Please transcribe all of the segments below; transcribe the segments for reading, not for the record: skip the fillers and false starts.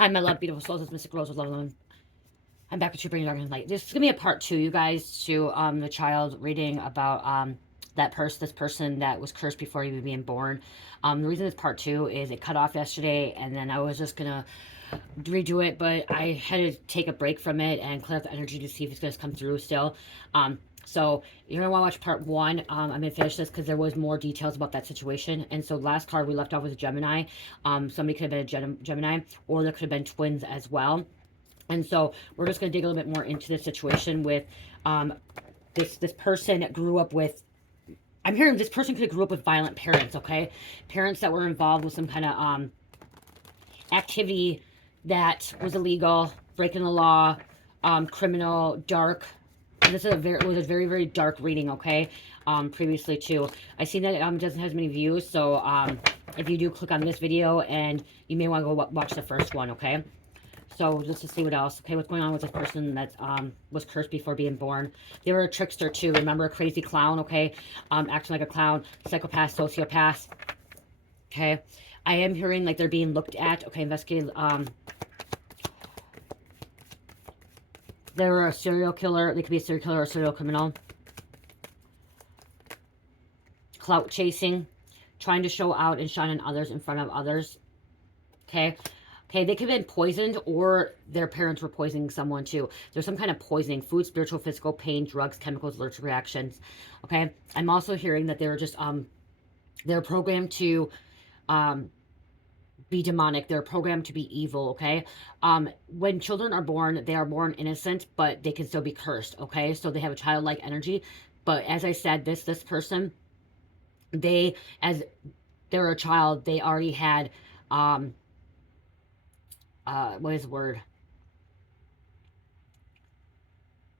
Hi, my love, beautiful souls. It's Mystic Rose with Love Alone. I'm back with you, bringing dark and light. This is gonna be a part 2, you guys, to the child reading about this person that was cursed before even being born. The reason it's part 2 is it cut off yesterday, and then I was just gonna redo it, but I had to take a break from it and clear up the energy to see if it's gonna come through still. So you're gonna want to watch part 1. I'm gonna finish this because there was more details about that situation. And so last card we left off was a Gemini. Somebody could have been a Gemini, or there could have been twins as well. And so we're just gonna dig a little bit more into this situation with this person that grew up with. I'm hearing this person could have grew up with violent parents. Okay, parents that were involved with some kind of activity that was illegal, breaking the law, criminal, dark. This is was a very, very dark reading, okay? Previously too. I see that it doesn't have as many views, so if you do, click on this video, and you may want to go watch the first one, okay? So just to see what else, okay? What's going on with this person that was cursed before being born? They were a trickster too. Remember, a crazy clown, okay? Acting like a clown, psychopath, sociopath. Okay, I am hearing like they're being looked at. Okay, investigated. They're a serial killer. They could be a serial killer or a serial criminal. Clout chasing, trying to show out and shine on others in front of others. Okay. Okay, they could have been poisoned, or their parents were poisoning someone too. There's some kind of poisoning: food, spiritual, physical, pain, drugs, chemicals, allergic reactions. Okay, I'm also hearing that they were just they're programmed to be demonic. They're programmed to be evil. Okay, when children are born, they are born innocent, but they can still be cursed. Okay, so they have a childlike energy. But as I said, this person, as they're a child, they already had what is the word?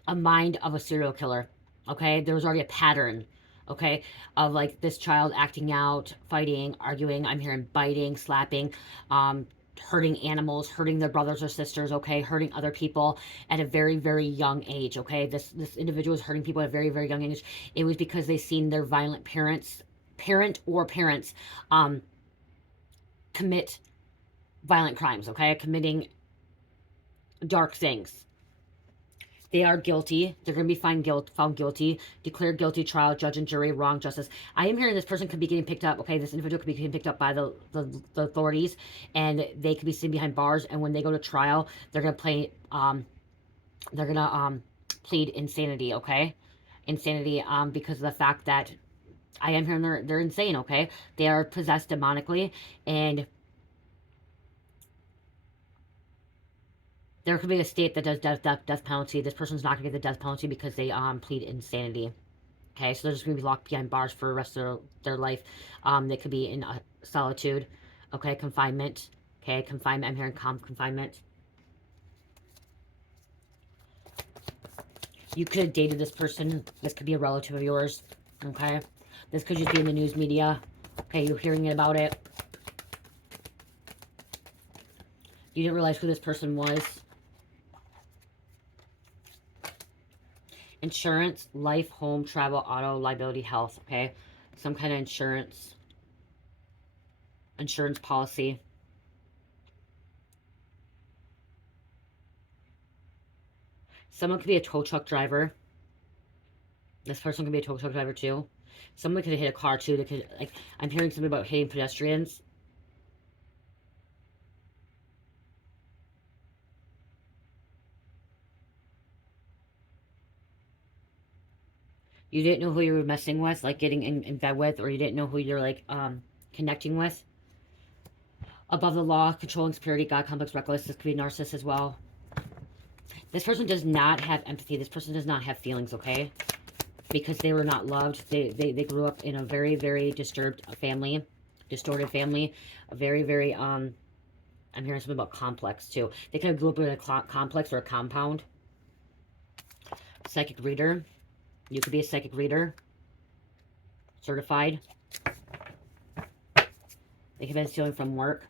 A mind of a serial killer. Okay, there was already a pattern, okay, of like this child acting out, fighting, arguing. I'm hearing biting, slapping, hurting animals, hurting their brothers or sisters, okay, hurting other people at a very, very young age. Okay, this individual was hurting people at a very, very young age. It was because they seen their violent parents commit violent crimes. Okay, committing dark things. They are guilty. They're going to be found guilty, declared guilty, trial, judge and jury, wrong, justice. I am hearing this person could be getting picked up. Okay, this individual could be getting picked up by the authorities, and they could be sitting behind bars. And when they go to trial, they're going to plead insanity. Okay, insanity. Because of the fact that I am hearing they're insane. Okay, they are possessed demonically, and there could be a state that does death penalty. This person's not going to get the death penalty because they plead insanity. Okay, so they're just going to be locked behind bars for the rest of their life. They could be in solitude. Okay, confinement. Okay, confinement. I'm hearing confinement. You could have dated this person. This could be a relative of yours. Okay, this could just be in the news media. Okay, you're hearing about it. You didn't realize who this person was. Insurance, life, home, travel, auto, liability, health, okay? Some kind of insurance policy. Someone could be a tow truck driver. This person could be a tow truck driver too. Someone could have hit a car too. They could, like, I'm hearing something about hitting pedestrians. You didn't know who you were messing with, like getting in bed with, or you didn't know who you're like connecting with. Above the law, controlling security, God complex, reckless. This could be narcissist as well. This person does not have empathy. This person does not have feelings, okay? Because they were not loved. They grew up in a very, very disturbed family, distorted family. A very, very, I'm hearing something about complex too. They could have grew up in a complex or a compound. Psychic reader. You could be a psychic reader. Certified. They could have been stealing from work.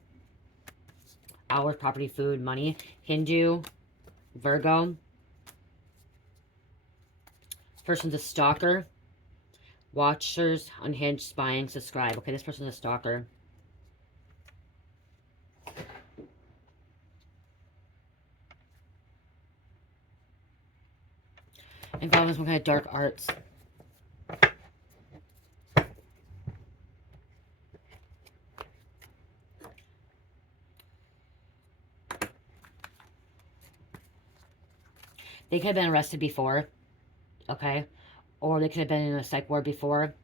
Hours, property, food, money. Hindu. Virgo. This person's a stalker. Watchers, unhinged, spying, subscribe. Okay, this person's a stalker. Involved in some kind of dark arts. They could have been arrested before, okay? Or they could have been in a psych ward before.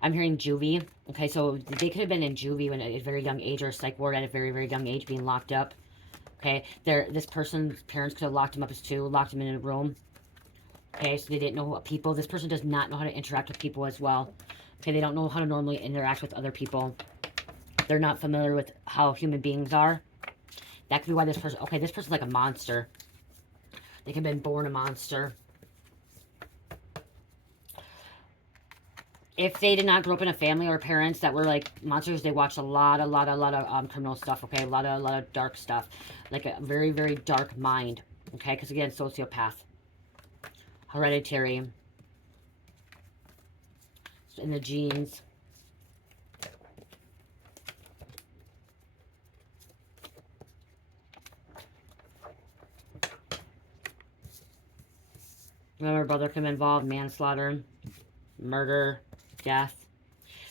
I'm hearing juvie. Okay, so they could have been in juvie when at a very young age, or a psych ward at a very, very young age, being locked up. Okay, this person's parents could have locked him up as two, locked him in a room. Okay, so they didn't know what people. This person does not know how to interact with people as well. Okay, they don't know how to normally interact with other people. They're not familiar with how human beings are. That could be why this person... Okay, this person's like a monster. They could have been born a monster. If they did not grow up in a family or parents that were like monsters, they watched a lot of criminal stuff, okay? A lot of dark stuff. Like a very, very dark mind, okay? Because again, sociopath. Hereditary. In the genes. Remember, brother could be involved, manslaughter, murder, death.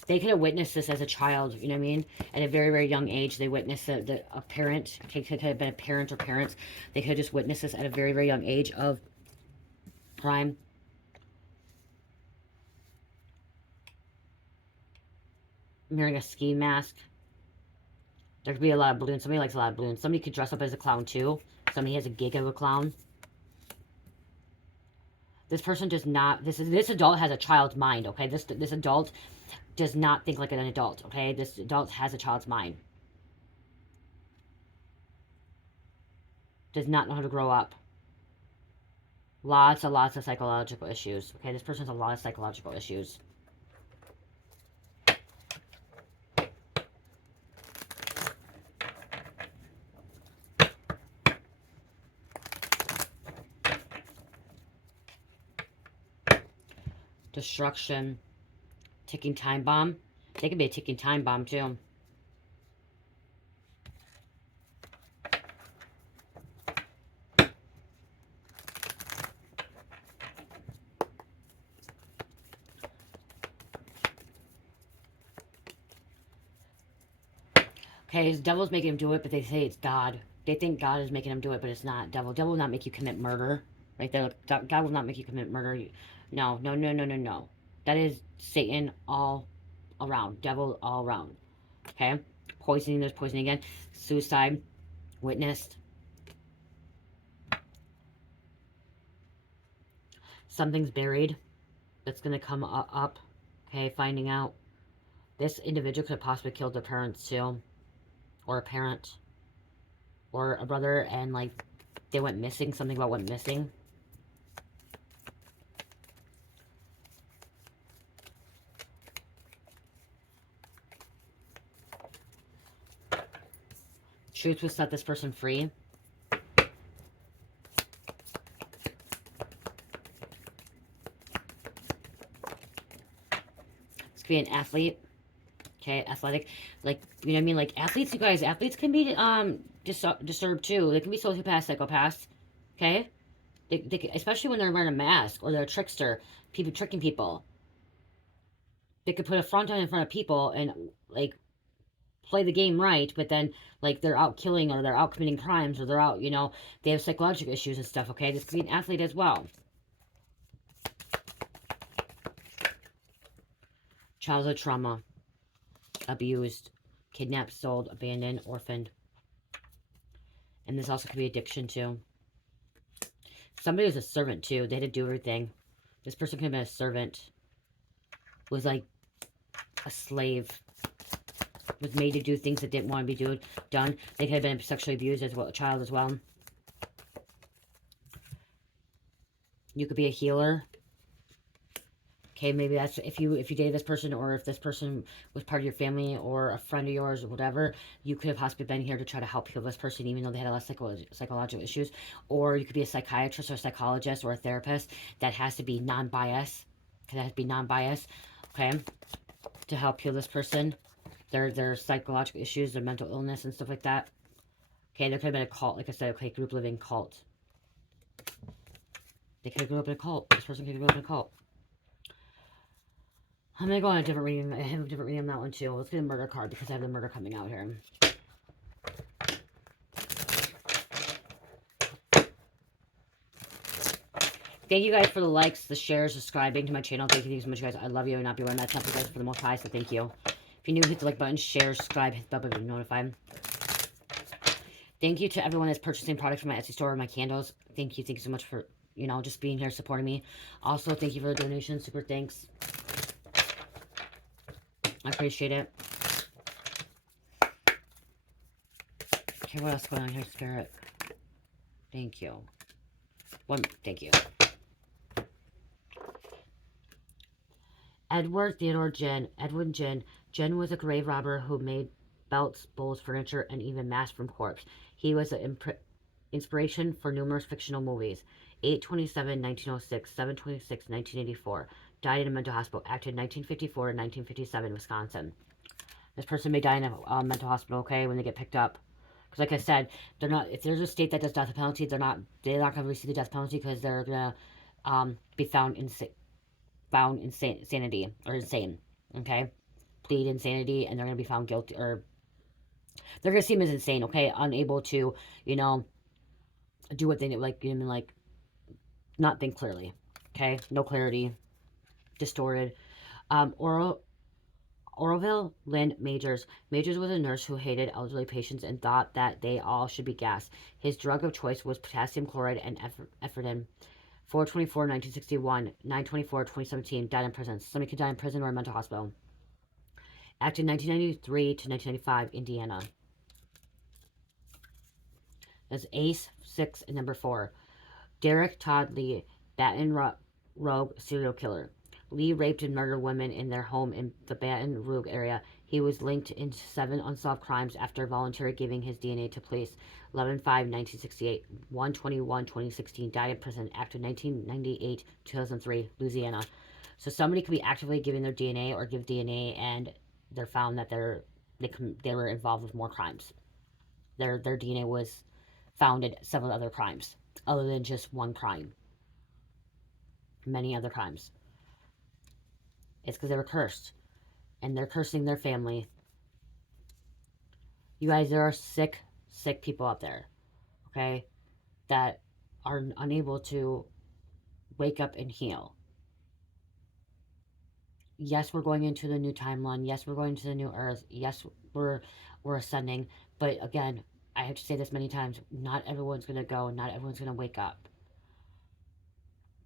They could have witnessed this as a child, you know what I mean? At a very, very young age, they witnessed a parent, could have been a parent or parents. They could have just witnessed this at a very, very young age of crime. I'm hearing a ski mask. There could be a lot of balloons. Somebody likes a lot of balloons. Somebody could dress up as a clown too. Somebody has a gig of a clown. This person does not, this adult has a child's mind, okay? This adult does not think like an adult, okay? This adult has a child's mind. Does not know how to grow up. Lots of psychological issues, okay? This person has a lot of psychological issues. Destruction. Ticking time bomb. They could be a ticking time bomb too. Okay, his devil's making him do it, but they say it's God. They think God is making him do it, but it's not. Devil will not make you commit murder. Right there. God will not make you commit murder. No. That is Satan all around. Devil all around. Okay? Poisoning, there's poisoning again. Suicide. Witnessed. Something's buried. That's going to come up. Okay, finding out. This individual could have possibly killed their parents too. Or a parent. Or a brother, and like they went missing. Something about went missing. Truth will set this person free. This could be an athlete. Okay, athletic. Like, you know what I mean? Like, athletes, you guys, athletes can be disturbed too. They can be sociopaths, psychopaths. Okay? They, especially when they're wearing a mask or they're a trickster. People tricking people. They could put a front on in front of people and, like, play the game right, but then, like, they're out killing or they're out committing crimes or they're out, you know, they have psychological issues and stuff, okay? This could be an athlete as well. Childhood trauma. Abused. Kidnapped, sold, abandoned, orphaned. And this also could be addiction, too. Somebody was a servant, too. They had to do everything. This person could have been a servant. Was, like, a slave. Was made to do things that didn't want to be done. They could have been sexually abused as well, a child as well. You could be a healer. Okay, maybe that's if you dated this person, or if this person was part of your family or a friend of yours or whatever, you could have possibly been here to try to help heal this person, even though they had a lot of psychological issues. Or you could be a psychiatrist or a psychologist or a therapist that has to be non-biased. That has to be non-biased, okay, to help heal this person. Their psychological issues, their mental illness and stuff like that. Okay, there could have been a cult, like I said, okay, group living cult. They could grow up in a cult. This person could grow up in a cult. I'm going to go on a different reading. I have a different reading on that one too. Let's get a murder card because I have the murder coming out here. Thank you guys for the likes, the shares, subscribing to my channel. Thank you so much, guys. I love you and not be one. That's not you guys for the most high, so thank you. If you're new, hit the like button, share, subscribe, hit the bell button to be notified. Thank you to everyone that's purchasing products from my Etsy store, my candles. Thank you so much for, you know, just being here, supporting me. Also, thank you for the donation. Super thanks. I appreciate it. Okay, what else going on here, Spirit? Thank you. Thank you. Edward Theodore Jen. Edwin Jen. Jen was a grave robber who made belts, bowls, furniture, and even masks from corpse. He was an inspiration for numerous fictional movies. 8/27/1906, 7/26/1984. Died in a mental hospital. Acted 1954 and 1957, Wisconsin. This person may die in a mental hospital, okay, when they get picked up. Because like I said, they're not, if there's a state that does death penalty, they're not going to receive the death penalty because they're going to be found insanity or insane, okay? Plead insanity, and they're going to be found guilty, or they're going to see him as insane, okay? Unable to, you know, do what they need, like, you know, like, not think clearly, okay? No clarity, distorted. Orville Lynn Majors. Majors was a nurse who hated elderly patients and thought that they all should be gassed. His drug of choice was potassium chloride and ephedrine. 4/24/1961, 9/24/2017, died in prison. Somebody could die in prison or a mental hospital. Acted 1993 to 1995, Indiana. That's Ace 6 and number 4. Derek Todd Lee, Baton Rouge serial killer. Lee raped and murdered women in their home in the Baton Rouge area. He was linked in 7 unsolved crimes after voluntarily giving his DNA to police. 11/5/1968, 1/21/2016, died in prison. Active 1998, 2003, Louisiana. So somebody could be actively giving their DNA or give DNA, and they're found that they were involved with more crimes. Their DNA was found in several other crimes, other than just one crime. Many other crimes. It's because they were cursed. And they're cursing their family. You guys, there are sick people out there, okay, that are unable to wake up and heal. Yes, we're going into the new timeline. Yes, we're going to the new earth. Yes, we're ascending. But again, I have to say this many times, not everyone's going to go. Not everyone's going to wake up.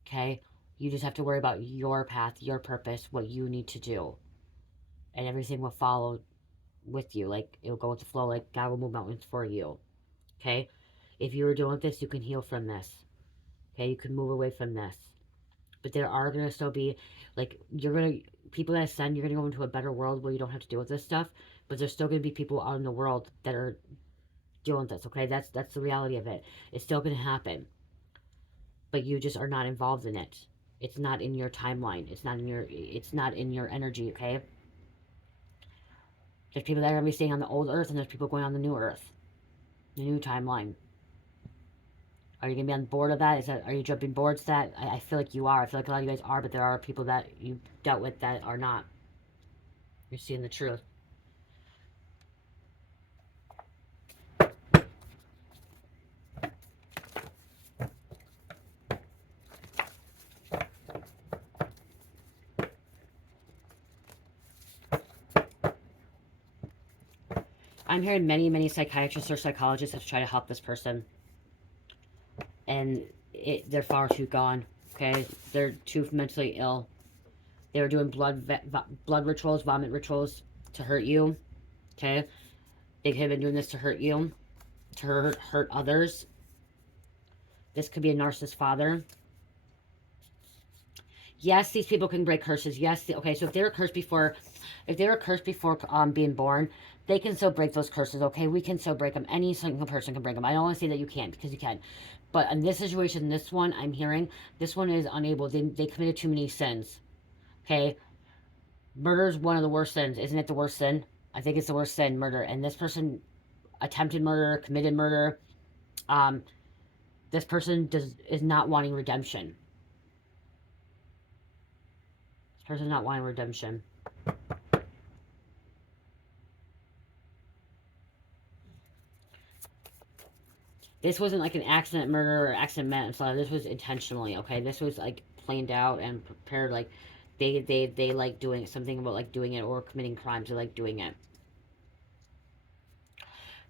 Okay? You just have to worry about your path, your purpose, what you need to do. And everything will follow with you. Like, it'll go with the flow. Like, God will move mountains for you. Okay? If you were doing this, you can heal from this. Okay? You can move away from this. But there are going to still be, like, people that ascend, you're going to go into a better world where you don't have to deal with this stuff. But there's still going to be people out in the world that are dealing with this. Okay? That's the reality of it. It's still going to happen. But you just are not involved in it. It's not in your timeline. It's not in your energy, okay? There's people that are going to be staying on the old earth, and there's people going on the new earth. The new timeline. Are you going to be on board of that? Are you jumping boards to that? I feel like you are. I feel like a lot of you guys are, but there are people that you dealt with that are not. You're seeing the truth. I'm hearing many psychiatrists or psychologists have tried to help this person. And they're far too gone, okay? They're too mentally ill. They were doing blood rituals, vomit rituals to hurt you, okay? They could have been doing this to hurt you, to hurt others. This could be a narcissist father. Yes, these people can break curses. Yes, okay, so if they were cursed before, being born, they can still break those curses, okay? We can still break them. Any single person can break them. I don't want to say that you can't, because you can. But in this situation, this one, I'm hearing, this one is unable. They committed too many sins, okay? Murder is one of the worst sins. Isn't it the worst sin? I think it's the worst sin, murder. And this person attempted murder, committed murder. This person is not wanting redemption. Person's not wanting redemption. This wasn't like an accident murder or accident manslaughter. This was intentionally, okay? This was like planned out and prepared. Like they like doing something about like doing it or committing crimes. They like doing it.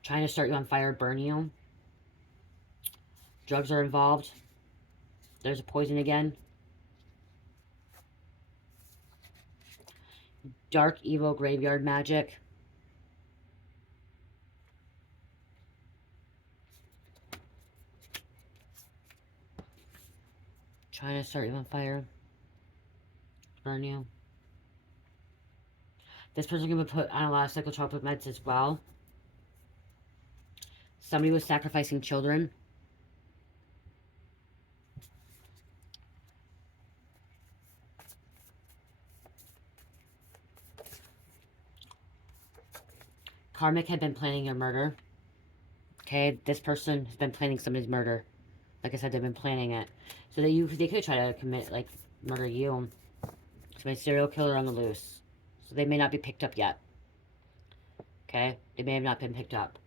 Trying to start you on fire, burn you. Drugs are involved. There's a poison again. Dark, evil, graveyard magic. Trying to start you on fire. Burn you. This person can be put on a lot of psychotropic meds as well. Somebody was sacrificing children. Karmic had been planning your murder. Okay, this person has been planning somebody's murder. Like I said, they've been planning it. So they could try to commit, like, murder you. Somebody's serial killer on the loose. So they may not be picked up yet. Okay? They may have not been picked up.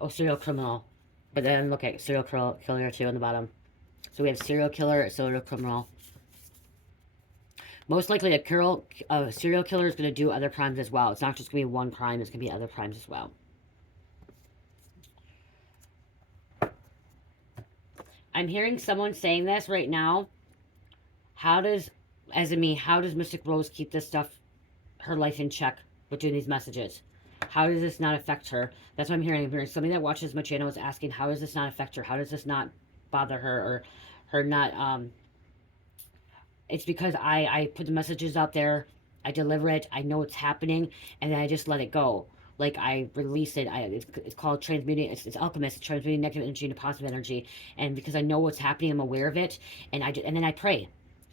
Oh, serial criminal. But then look at serial killer too on the bottom. So we have serial killer, serial criminal. Most likely a serial killer is going to do other crimes as well. It's not just going to be one crime. It's going to be other crimes as well. I'm hearing someone saying this right now. How does Mystic Rose keep this stuff, her life in check with doing these messages? How does this not affect her? That's what I'm hearing. I'm hearing somebody that watches my channel is asking, how does this not affect her? How does this not bother her or her not, it's because I put the messages out there, I deliver it, I know it's happening, and then I just let it go. Like, I release it. It's called transmuting. It's alchemist. It's transmuting negative energy into positive energy. And because I know what's happening, I'm aware of it, and then I pray.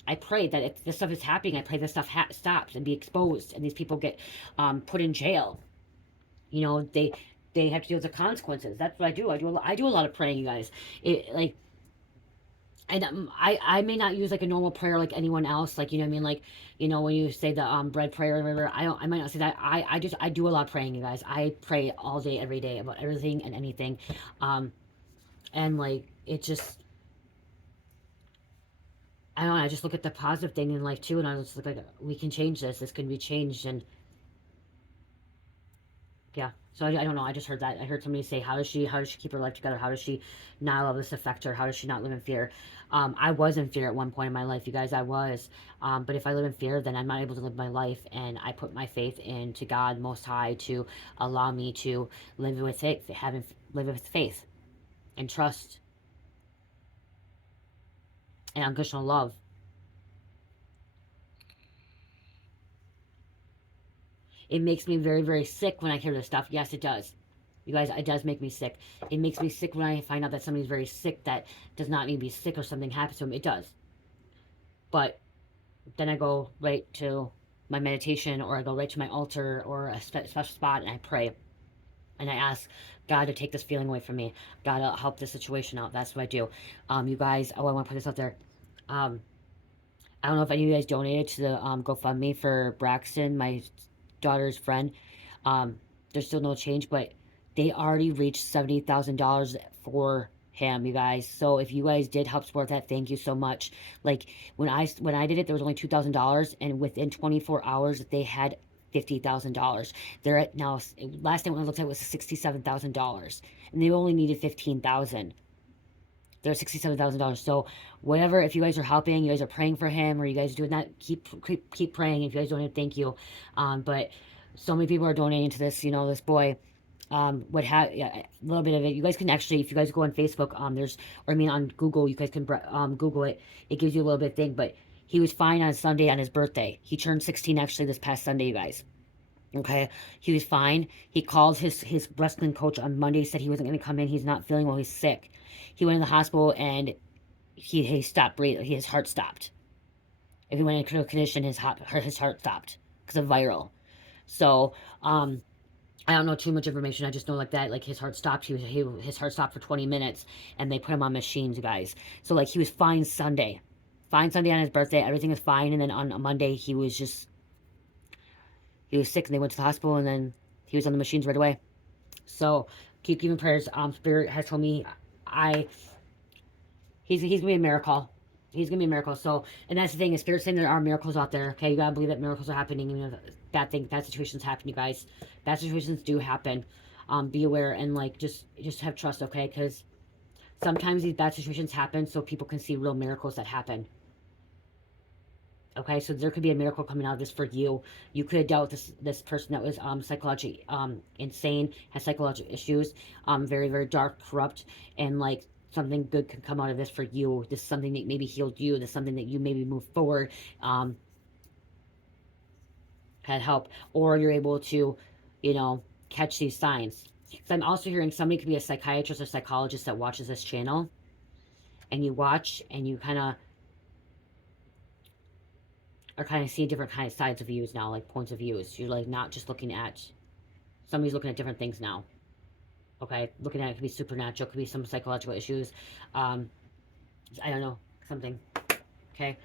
I pray that if this stuff is happening, I pray this stuff stops and be exposed, and these people get put in jail. You know, they have to deal with the consequences. That's what I do. I do a lot of praying, you guys. And I may not use like a normal prayer like anyone else, like, you know what I mean, like, you know, when you say the bread prayer or whatever, I might not say that. I do a lot of praying, you guys. I pray all day, every day about everything and anything, and like it just, I don't know. I just look at the positive thing in life too, and I just look like we can change this. This can be changed, and yeah. So I don't know. I just heard that. I heard somebody say, how does she keep her life together? How does she not let this affect her? How does she not live in fear? I was in fear at one point in my life, you guys. I was. But if I live in fear, then I'm not able to live my life. And I put my faith into God Most High to allow me to live with faith, live with faith and trust and unconditional love. It makes me very, very sick when I hear this stuff. Yes, it does. You guys, it does make me sick. It makes me sick when I find out that somebody's very sick that does not need to be sick or something happens to them. It does. But then I go right to my meditation, or I go right to my altar or a special spot, and I pray. And I ask God to take this feeling away from me. God to help this situation out. That's what I do. You guys, I want to put this out there. I don't know if any of you guys donated to the GoFundMe for Braxton, my daughter's friend. There's still no change, but they already reached $70,000 for him, you guys. So if you guys did help support that, thank you so much. Like, when I did it, there was only $2,000, and within 24 hours they had $50,000. They're at now, last time when I looked at it was $67,000, and they only needed $15,000. They're $67,000. So whatever, if you guys are helping, you guys are praying for him, or you guys are doing that, keep praying. If you guys don't, thank you. But so many people are donating to this, you know, this boy. Would have, yeah, a little bit of it. You guys can actually, if you guys go on Facebook, on Google, you guys can Google it. It gives you a little bit of thing. But he was fine on Sunday on his birthday. He turned 16 actually this past Sunday, you guys. Okay, he was fine. He called his wrestling coach on Monday, said he wasn't going to come in. He's not feeling well. He's sick. He went in the hospital, and he stopped breathing. His heart stopped. If he went in critical condition, his heart stopped because of viral. So, I don't know too much information. I just know like that, like his heart stopped. His heart stopped for 20 minutes, and they put him on machines, you guys. So like he was fine Sunday. fine Sunday on his birthday. Everything was fine. And then on a Monday, he was sick and they went to the hospital and then he was on the machines right away. So keep giving prayers. Spirit has told me he's gonna be a miracle. He's gonna be a miracle. So, and that's the thing, is Spirit saying there are miracles out there. Okay, you gotta believe that miracles are happening. Even if bad situations happen, you guys. Bad situations do happen. Be aware and like just have trust. Okay, because sometimes these bad situations happen so people can see real miracles that happen. Okay, so there could be a miracle coming out of this for you. You could have dealt with this person that was psychologically insane, has psychological issues, very, very dark, corrupt, and like something good can come out of this for you. This is something that maybe healed you. This is something that you maybe move forward, had help, or you're able to, you know, catch these signs. Because I'm also hearing somebody could be a psychiatrist or psychologist that watches this channel, and you watch and you kind of are kind of seeing different kind of sides of views now, like points of views. You're like not just looking at, somebody's looking at different things now. Okay, looking at it could be supernatural, could be some psychological issues. I don't know, something. Okay,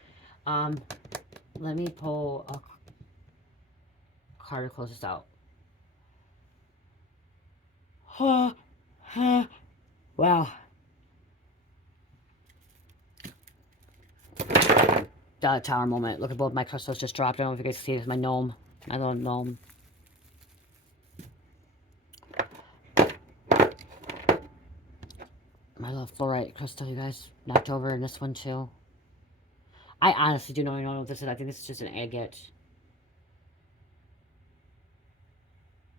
let me pull a card to close this out. Wow. Tower moment. Look at both my crystals just dropped. I don't know if you guys see this. My gnome. My little gnome. My little fluorite crystal, you guys. Knocked over in this one too. I honestly do not know what this is. I think this is just an agate.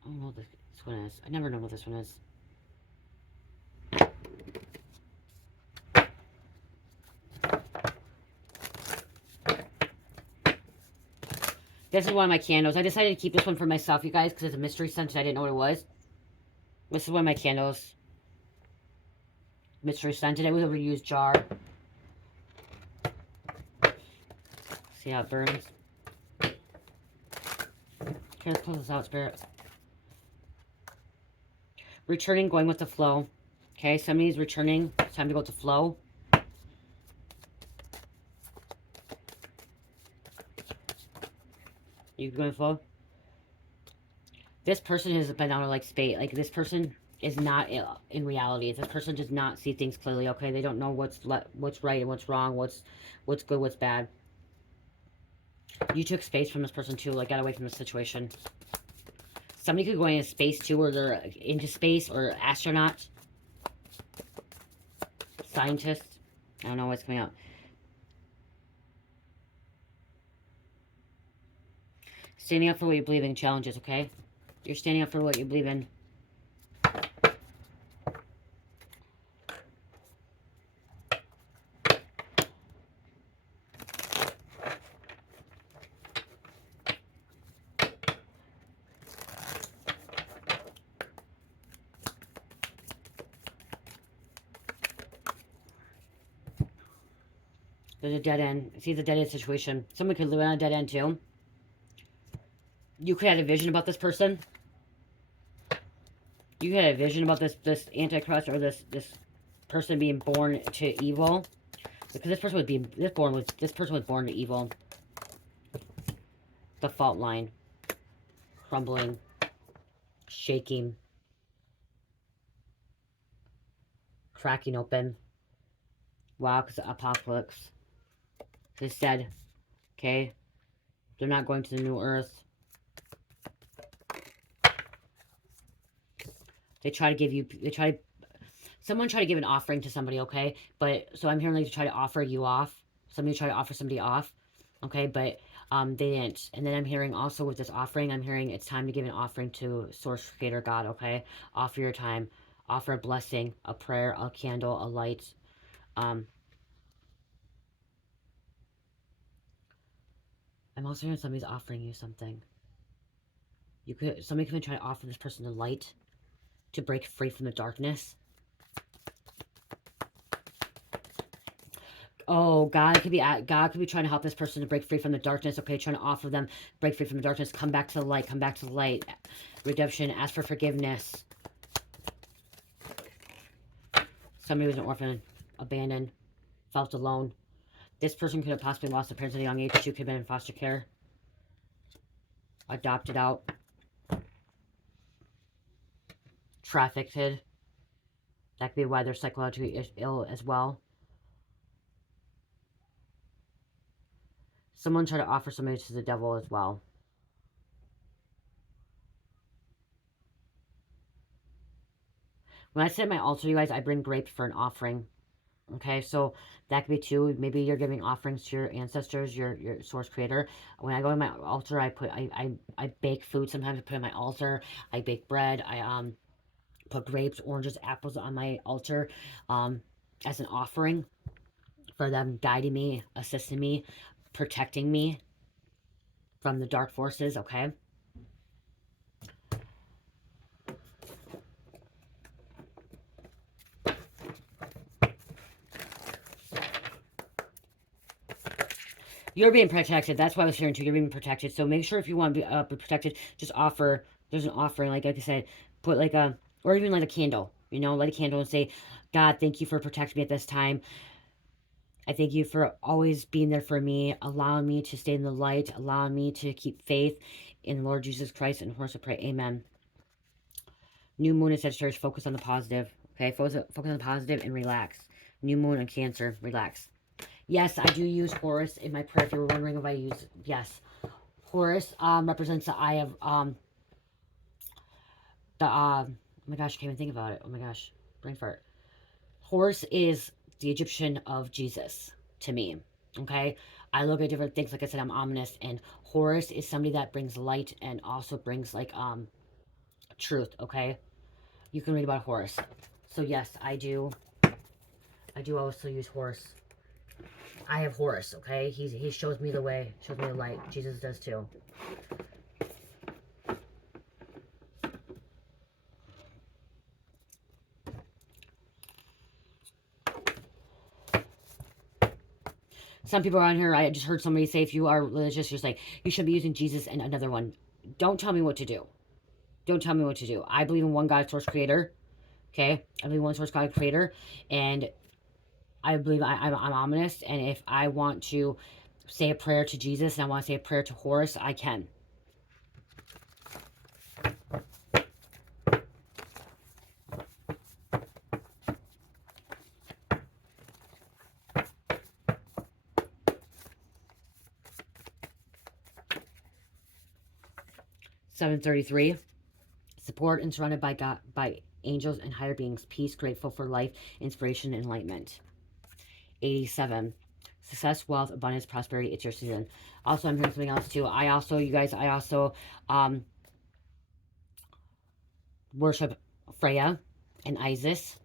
I don't know what this one is. I never know what this one is. This is one of my candles. I decided to keep this one for myself, you guys, because it's a mystery scent and I didn't know what it was. This is one of my candles. Mystery scented. It was a reused jar. See how it burns? Okay, let's close this out, Spirit. Returning, going with the flow. Okay, somebody's returning. It's time to go with the flow. You going with flow? This person has been out of like space. Like this person is not in reality. This person does not see things clearly. Okay, they don't know what's right and what's wrong. What's good, what's bad. You took space from this person too. Like got away from the situation. Somebody could go into space too, or they're into space, or astronaut, scientist. I don't know what's coming out. Standing up for what you believe in. Challenges. Okay, you're standing up for what you believe in. There's a dead end. See the dead end situation. Someone could live on a dead end too. You could have a vision about this person. You had a vision about this Antichrist or this person being born to evil. Because this person was born to evil. The fault line. Crumbling. Shaking. Cracking open. Wow, because of apocalypse. They said, okay, they're not going to the new earth. They try to give you, someone try to give an offering to somebody, okay? But, so I'm hearing like to try to offer you off. Somebody try to offer somebody off, okay? But they didn't. And then I'm hearing also with this offering, I'm hearing it's time to give an offering to Source Creator God, okay? Offer your time. Offer a blessing, a prayer, a candle, a light. I'm also hearing somebody's offering you something. Somebody could try to offer this person the light to break free from the darkness. Oh, God could be trying to help this person to break free from the darkness. Okay, trying to offer them break free from the darkness. Come back to the light. Come back to the light. Redemption. Ask for forgiveness. Somebody was an orphan, abandoned, felt alone. This person could have possibly lost their parents at a young age. Too could have been in foster care, adopted out, trafficked. That could be why they're psychologically ill as well. Someone tried to offer somebody to the devil as well. When I sit at my altar, you guys, I bring grapes for an offering. Okay, so that could be too. Maybe you're giving offerings to your ancestors, your source creator. When I go to my altar, I bake food. Sometimes I put on my altar. I bake bread. I put grapes, oranges, apples on my altar as an offering for them guiding me, assisting me, protecting me from the dark forces. Okay. You're being protected. That's why I was hearing too. You're being protected. So make sure if you want to be protected, just offer. There's an offering, like I said, put like a, or even light a candle. You know, light a candle and say, God, thank you for protecting me at this time. I thank you for always being there for me, allowing me to stay in the light, allowing me to keep faith in Lord Jesus Christ. And of course, I pray, Amen. New moon in Sagittarius, focus on the positive. Okay, focus on the positive and relax. New moon in Cancer, relax. Yes, I do use Horus in my prayer. If you were wondering if I use, yes. Horus represents the eye of, oh my gosh, I can't even think about it. Oh my gosh, brain fart. Horus is the Egyptian of Jesus to me, okay? I look at different things. Like I said, I'm ominous, and Horus is somebody that brings light and also brings, like, truth, okay? You can read about Horus. So, yes, I do also use Horus. I have Horus, okay? He shows me the way, shows me the light. Jesus does too. Some people around here, I just heard somebody say, if you are religious, you're just like, you should be using Jesus and another one. Don't tell me what to do. Don't tell me what to do. I believe in one God, source creator. Okay? I believe in one source God, creator. And I believe I'm ominous. And if I want to say a prayer to Jesus and I want to say a prayer to Horus, I can. $733. Support and surrounded by God, by angels and higher beings. Peace, grateful for life, inspiration, enlightenment. 87. Success, wealth, abundance, prosperity. It's your season. Also, I'm hearing something else too. I also worship Freya and Isis.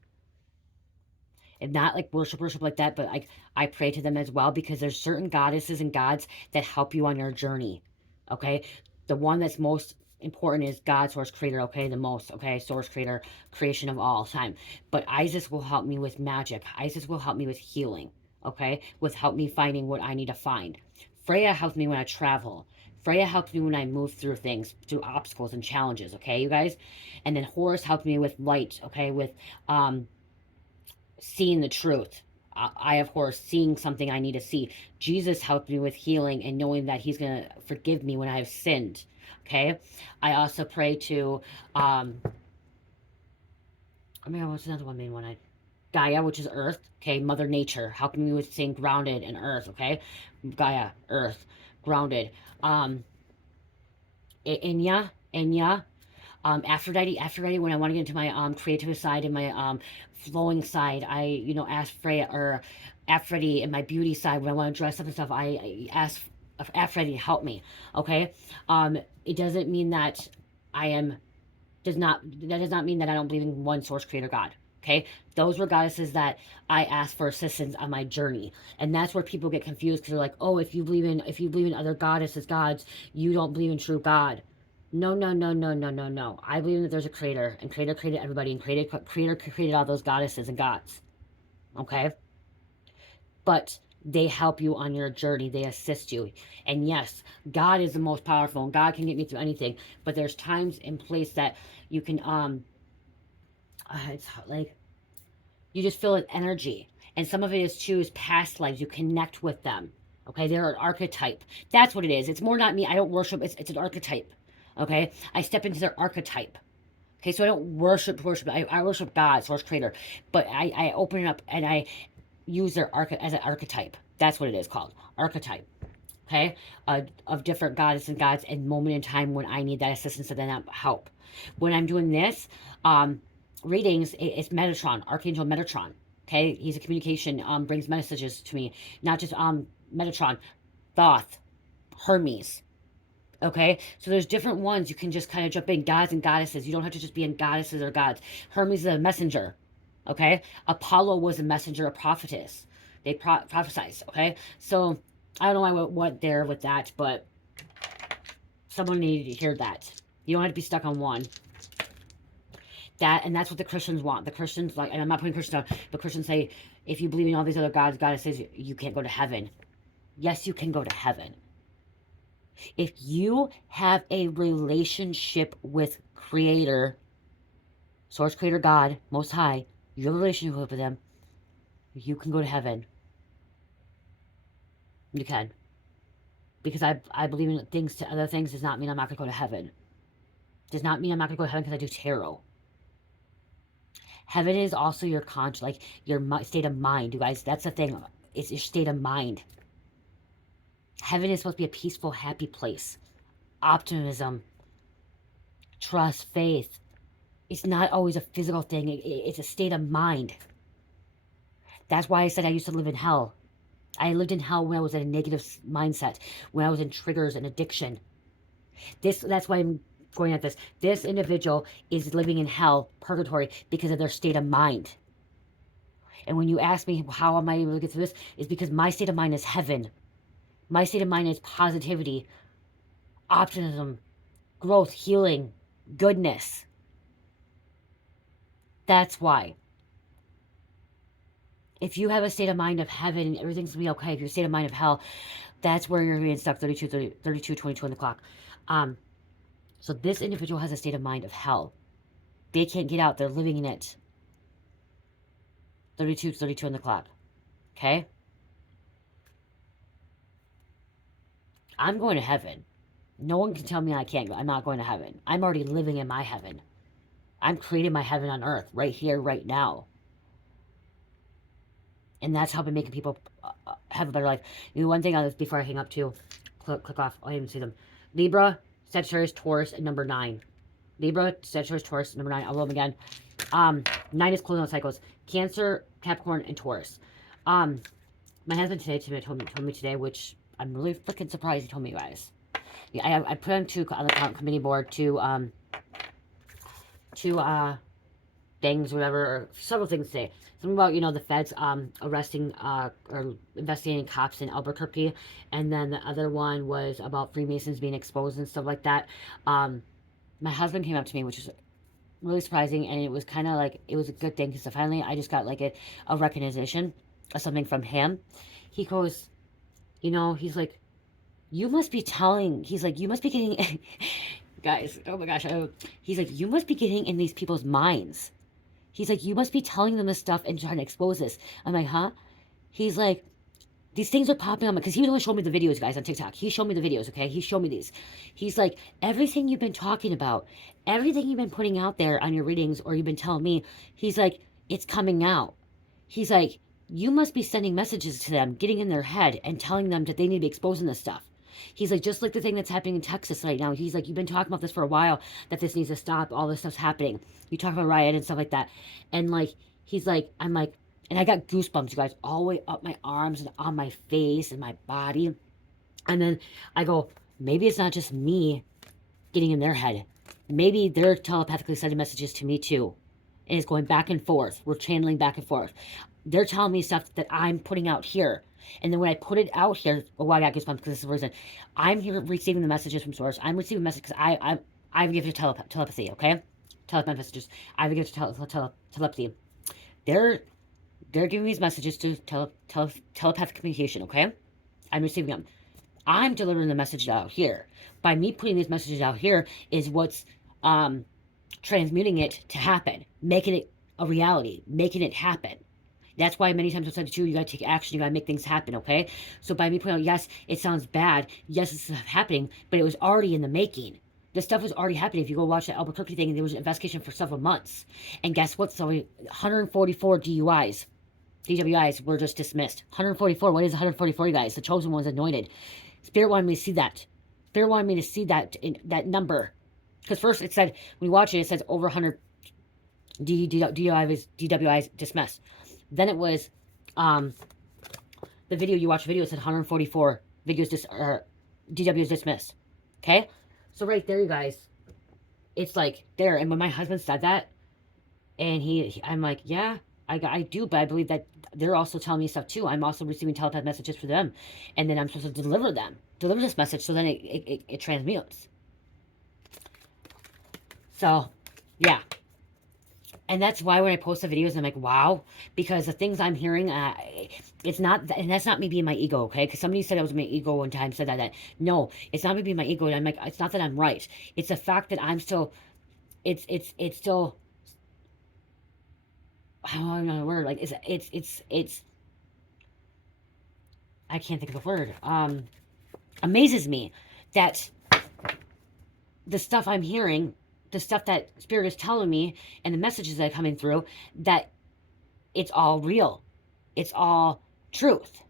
And not like worship like that, but I pray to them as well, because there's certain goddesses and gods that help you on your journey. Okay? The one that's most important is God, source creator, okay? The most, okay? Source creator, creation of all time. But Isis will help me with magic. Isis will help me with healing, okay? With help me finding what I need to find. Freya helps me when I travel. Freya helps me when I move through things, through obstacles and challenges, okay, you guys? And then Horus helps me with light, okay? With seeing the truth. I, of course, seeing something I need to see. Jesus helped me with healing and knowing that he's going to forgive me when I have sinned. Okay? I also pray to, I mean, what's another one main one? Gaia, which is earth. Okay? Mother Nature, helping me with staying grounded in earth. Okay? Gaia, earth, grounded. Enya, Aphrodite, when I want to get into my creative side and my flowing side, I ask Freya, or Aphrodite, and my beauty side, when I want to dress up and stuff, I ask Aphrodite to help me. Okay, it doesn't mean that that does not mean that I don't believe in one source creator God. Okay, those were goddesses that I asked for assistance on my journey, and that's where people get confused, because they're like, oh, if you believe in other goddesses, gods, you don't believe in true God. No, no, no, no, no, no, no. I believe that there's a creator, and creator created everybody, and creator created all those goddesses and gods. Okay? But they help you on your journey. They assist you. And yes, God is the most powerful, and God can get me through anything. But there's times and place that you can, it's like, You just feel an energy. And some of it is too is past lives. You connect with them. Okay, they're an archetype. That's what it is. It's more not me. I don't worship. It's an archetype. Okay, I step into their archetype. Okay, so I don't worship. I worship God, Source Creator, but I open it up and I use their as an archetype. That's what it is called, archetype. Okay, of different goddesses and gods and moment in time when I need that assistance and that help. When I'm doing this, readings, it's Metatron, Archangel Metatron. Okay, he's a communication, brings messages to me, not just Metatron, Thoth, Hermes. Okay, so there's different ones you can just kind of jump in, gods and goddesses. You don't have to just be in goddesses or gods. Hermes is a messenger. Okay, Apollo was a messenger, a prophetess. They prophesize. Okay, so I don't know why I went there with that, but someone needed to hear that. You don't have to be stuck on one. And that's what the Christians want. The Christians, like, and I'm not putting Christians down, but Christians say, if you believe in all these other gods, goddesses, you can't go to heaven. Yes, you can go to heaven. If you have a relationship with Creator, Source, Creator, God, Most High, you have a relationship with them, you can go to heaven. You can. Because I believe in things to other things does not mean I'm not going to go to heaven. Does not mean I'm not going to go to heaven because I do tarot. Heaven is also your like your state of mind, you guys. That's the thing. It's your state of mind. Heaven is supposed to be a peaceful, happy place. Optimism, trust, faith. It's not always a physical thing. It's a state of mind. That's why I said I used to live in hell. I lived in hell when I was in a negative mindset, when I was in triggers and addiction. That's why I'm going at this. This individual is living in hell, purgatory, because of their state of mind. And when you ask me, how am I able to get through this? It's because my state of mind is heaven. My state of mind is positivity, optimism, growth, healing, goodness. That's why. If you have a state of mind of heaven and everything's going to be okay, if you're a state of mind of hell, that's where you're being stuck 32, 22 on the clock. So this individual has a state of mind of hell. They can't get out. They're living in it. 32 on the clock. Okay? I'm going to heaven. No one can tell me I can't go. I'm not going to heaven. I'm already living in my heaven. I'm creating my heaven on earth right here, right now. And that's helping making people have a better life. You know, one thing before I hang up too, click off. I didn't even see them. Libra, Sagittarius, Taurus, and number 9. Libra, Sagittarius, Taurus, number 9. I'll roll them again. 9 is closing out cycles. Cancer, Capricorn, and Taurus. My husband today told me today, which I'm really freaking surprised he told me, guys. Yeah, I put him on the committee board to things, whatever, or several things today. Something about, you know, the feds arresting or investigating cops in Albuquerque, and then the other one was about Freemasons being exposed and stuff like that. My husband came up to me, which is really surprising, and it was kind of like, it was a good thing, because finally I just got like a recognition of something from him. He goes, you know, he's like, you must be telling, he's like, you must be getting, guys, oh my gosh, he's like, you must be getting in these people's minds. He's like, you must be telling them this stuff and trying to expose this. I'm like, huh? He's like, these things are popping up. Because he only showed me the videos, guys, on TikTok. He showed me the videos, okay? He showed me these. He's like, everything you've been talking about, everything you've been putting out there on your readings, or you've been telling me, he's like, it's coming out. He's like, you must be sending messages to them, getting in their head and telling them that they need to be exposing this stuff. He's like, just like the thing that's happening in Texas right now. He's like, you've been talking about this for a while, that this needs to stop. All this stuff's happening. You talk about riot and stuff like that. And like, he's like, I'm like, and I got goosebumps, you guys, all the way up my arms and on my face and my body. And then I go, maybe it's not just me getting in their head. Maybe they're telepathically sending messages to me too. And it's going back and forth. We're channeling back and forth. They're telling me stuff that I'm putting out here. And then when I put it out here, I got goosebumps because this is the reason. I'm here receiving the messages from Source. I'm receiving messages because I've given telepathy, okay? Telepathy messages. I've given telepathy. They're giving these messages to telepathic communication, okay? I'm receiving them. I'm delivering the messages out here. By me putting these messages out here is what's transmuting it to happen, making it a reality, making it happen. That's why many times I've said to you, you gotta take action, you gotta make things happen, okay? So by me pointing out, yes, it sounds bad, yes, it's happening, but it was already in the making. This stuff was already happening. If you go watch the Albuquerque thing, there was an investigation for several months. And guess what? So 144 DUIs, DWIs were just dismissed. 144. What is 144, you guys? The chosen ones anointed. Spirit wanted me to see that. Spirit wanted me to see that that number. Because first it said, when you watch it, it says over 100 DWIs dismissed. Then it was, the video, you watch the video, it said 144 DWs dismissed. Okay? So right there, you guys, it's like there. And when my husband said that, and I'm like, yeah, I do, but I believe that they're also telling me stuff too. I'm also receiving telepath messages for them. And then I'm supposed to deliver this message, so then it transmutes. So, yeah. And that's why when I post the videos, I'm like, wow, because the things I'm hearing, it's not, and that's not me being my ego, okay? Because somebody said I was my ego one time, said that. No, it's not me being my ego. And I'm like, it's not that I'm right. It's the fact that I'm still, it's still, I don't know the word, like, it's, I can't think of the word, amazes me that the stuff I'm hearing, the stuff that Spirit is telling me, and the messages that are coming through, that it's all real. It's all truth.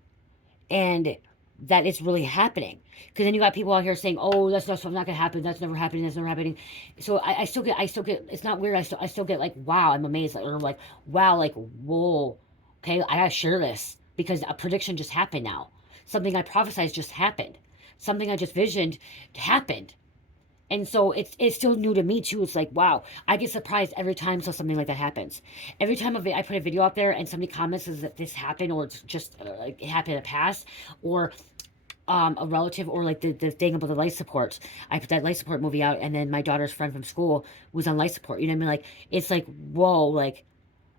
And that it's really happening. Because then you got people out here saying, oh, that's not going to happen. That's never happening. That's never happening. So I still get, it's not weird. I still get like, wow, I'm amazed. Or like, wow, like, whoa. Okay, I got to share this. Because a prediction just happened now. Something I prophesized just happened. Something I just visioned happened. And so it's still new to me too. It's like, wow, I get surprised every time something like that happens. Every time I put a video out there and somebody comments that this happened, or it's just it happened in the past, or a relative, or like the thing about the life support. I put that life support movie out, and then my daughter's friend from school was on life support. You know what I mean? Like, it's like, whoa, like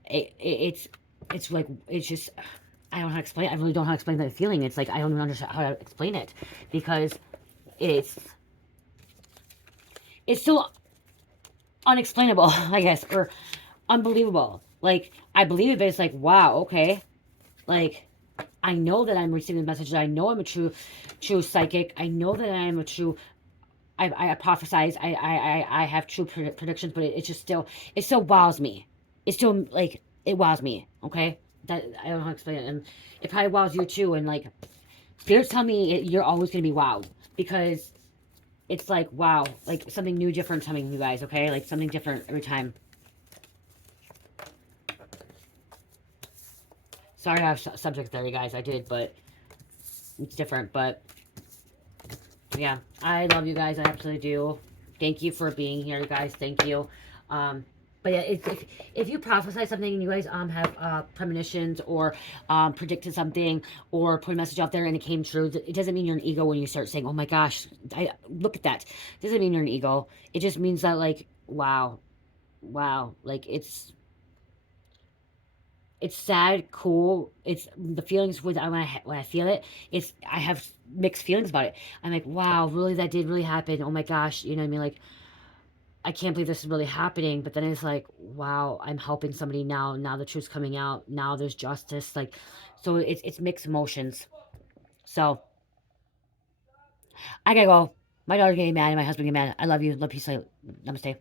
it's like, it's just, I don't know how to explain it. I really don't know how to explain that feeling. It's like, I don't even understand how to explain it, because it's still unexplainable, I guess, or unbelievable. Like, I believe it, but it's like, wow, okay. Like, I know that I'm receiving messages. I know I'm a true psychic. I know that I am a true, I prophesize. I have true predictions, but it just still, it still wows me. It still, like, it wows me, okay? That, I don't know how to explain it. And it probably wows you too. And, like, Spirit's telling me you're always going to be wowed, because it's like, wow, like something new, different coming, you guys, okay? Like something different every time. Sorry I have subject there, you guys. I did, but it's different. But yeah, I love you guys. I absolutely do. Thank you for being here, you guys. Thank you. But yeah, if you prophesy something and you guys have premonitions, or predicted something, or put a message out there and it came true, it doesn't mean you're an ego when you start saying, oh my gosh, look at that. It doesn't mean you're an ego. It just means that, like, wow, like, it's sad, cool. It's the feelings when I feel it. I have mixed feelings about it. I'm like, wow, really, that did really happen. Oh my gosh, you know what I mean? Like, I can't believe this is really happening. But then it's like, wow, I'm helping somebody now. Now the truth's coming out. Now there's justice. Like, so it's mixed emotions. So I gotta go. My daughter getting mad and my husband getting mad. I love you. Love, peace. Namaste.